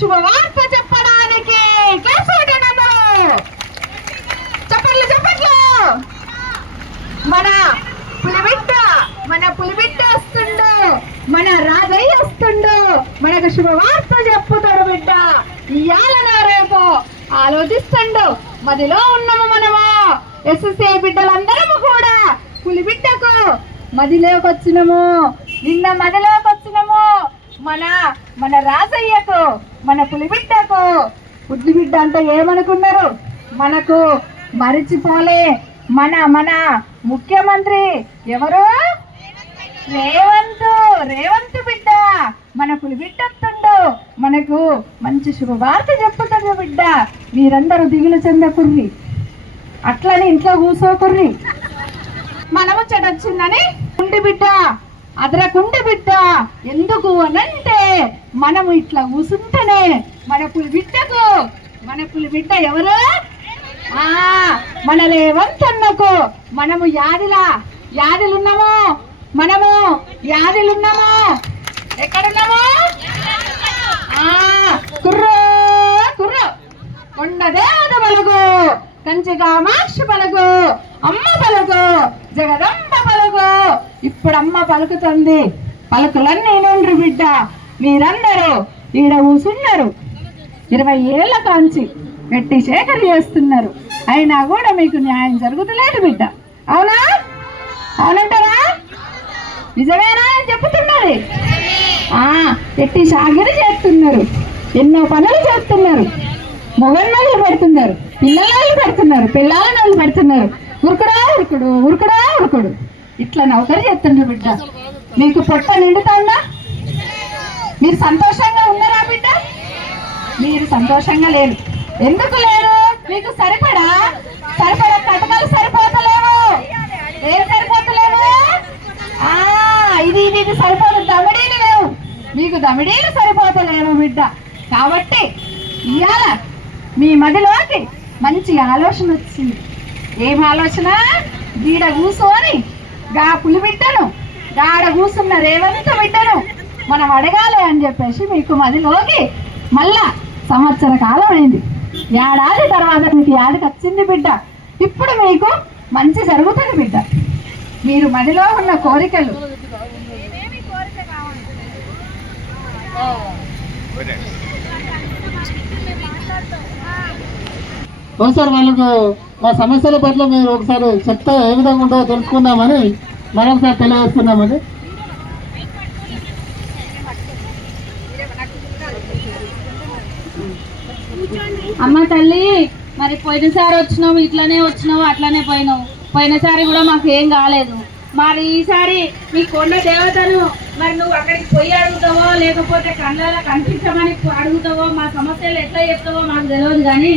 శుభవార్త చెప్పడానికి చెప్పట్లు చెప్పట్లు మన పులిబిడ్డ వస్తుండు, మన రాజయ్య వస్తుండు, మనకు శుభవార్త చెప్పుతాడు బిడ్డ. ఇయ్యాలన రేపు ఆలోచిస్తుండు. మదిలో ఉన్నాము మనము ఎస్ఎస్ఏ బిడ్డలందరము కూడా పులిబిడ్డకు మదిలోకి వచ్చినము. నిన్న మదిలోకి వచ్చినము మన రాజయ్యకు, మన పులిబిడ్డకు. పులిబిడ్డ అంటే ఏమనుకున్నారు? మనకు మరిచిపోలే మన ముఖ్యమంత్రి ఎవరు? రేవంత్ బిడ్డ. మన పులిబిడ్డ వస్తుండు, మనకు మంచి శుభవార్త చెప్పుతాడు బిడ్డ. మీరందరూ దిగులు చెందకుర్రి, అట్లని ఇంట్లో కూర్చోకుర్రి. మనము చెడొచ్చిందని కుండి బిడ్డ, అదరకుండి బిడ్డ. ఎందుకు అనంటే మనము ఇట్లా కూసుంటేనే మన పులిబిడ్డ ఎవరు? మన రేవంత్ అన్నకు మనము యాదిలున్నాము. ఎక్కడున్నాము? కుర్రో కొండదేవత పలుగు, కంచి కామాక్షి పలుగు, అమ్మ పలుగు, జగదంబ పలుగు. ఇప్పుడు అమ్మ పలుకుతుంది. పలుకులన్నీ నుండ్రి బిడ్డ. మీరందరూ ఈడ కూసున్నారు. 20 ఏళ్ల కాంచి గట్టి సేకరణ చేస్తున్నారు. అయినా కూడా మీకు న్యాయం జరుగుతలేదు బిడ్డ. అవునంటారా? నిజమేనా అని చెప్తున్నది. ఎట్టి సాగిరి చేస్తున్నారు, ఎన్నో పనులు చేస్తున్నారు. మొగన్నోళ్ళు పెడుతున్నారు, పిల్లలు పెడుతున్నారు. ఉరుకుడు ఇట్లా నౌకరు చేస్తున్నారు బిడ్డ. మీకు పొట్ట నిండుతుందా? మీరు సంతోషంగా ఉన్నారా బిడ్డ? మీరు సంతోషంగా లేరు. ఎందుకు లేరు? మీకు సరిపడా కటకలు సరిపోతలేవు. ఏం సరిపోతలేవు? ఇది సరిపోదు. దమిడీలు లేవు మీకు, దమిడీలు సరిపోతలేవు బిడ్డ. కాబట్టి ఇవాళ మీ మదిలోకి మంచి ఆలోచన వచ్చింది. ఏం ఆలోచన? గీడ కూర్చొని గా పులిబిడ్డను, గాడ కూర్చున్న రేవంత్ బిడ్డను మనం అడగాలి అని చెప్పేసి మీకు మదిలోకి మళ్ళా సంవత్సర కాలం అయింది. ఏడాది తర్వాత మీకు ఏడాది వచ్చింది బిడ్డ. ఇప్పుడు మీకు మంచి జరుగుతుంది బిడ్డ. మీరు మదిలో ఉన్న కోరికలు ఒకసారి వాళ్ళకు మా సమస్యల పట్ల మీరు ఒకసారి చెప్తే ఏ విధంగా ఉంటుందో తెలుసుకుందామని మరొకసారి తెలియజేస్తున్నామండి. అమ్మ తల్లి, మరి పోయినసారి వచ్చినావు, ఇట్లనే వచ్చినావు, అట్లనే పోయినావు. పోయినసారి కూడా మాకు ఏం కాలేదు. మరి ఈసారి మీ కొండ దేవతను మరి నువ్వు అక్కడికి పోయి అడుగుతావో లేకపోతే కళ్ళలో కనిపించమని అడుగుతావో, మా సమస్యలు ఎట్లా చెప్తావో మాకు తెలియదు. కానీ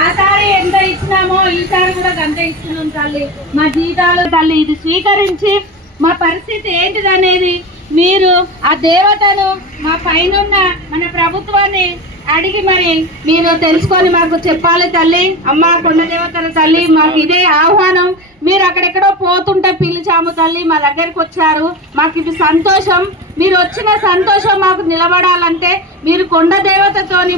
ఆసారి ఎంత ఇచ్చినామో ఈసారి కూడా అంత ఇస్తున్నాం తల్లి. మా జీతాలు తల్లి ఇది స్వీకరించి మా పరిస్థితి ఏంటిదనేది మీరు ఆ దేవతను, మా పైన మన ప్రభుత్వాన్ని అడిగి మరి మీరు తెలుసుకొని మాకు చెప్పాలి తల్లి. అమ్మ కొండ దేవతల తల్లి, మాకు ఇదే ఆహ్వానం. మీరు అక్కడెక్కడో పోతుంటే పిలిచాము తల్లి, మా దగ్గరికి వచ్చారు. మాకు ఇది సంతోషం. మీరు వచ్చిన సంతోషం మాకు నిలబడాలంటే మీరు కొండ దేవతతోని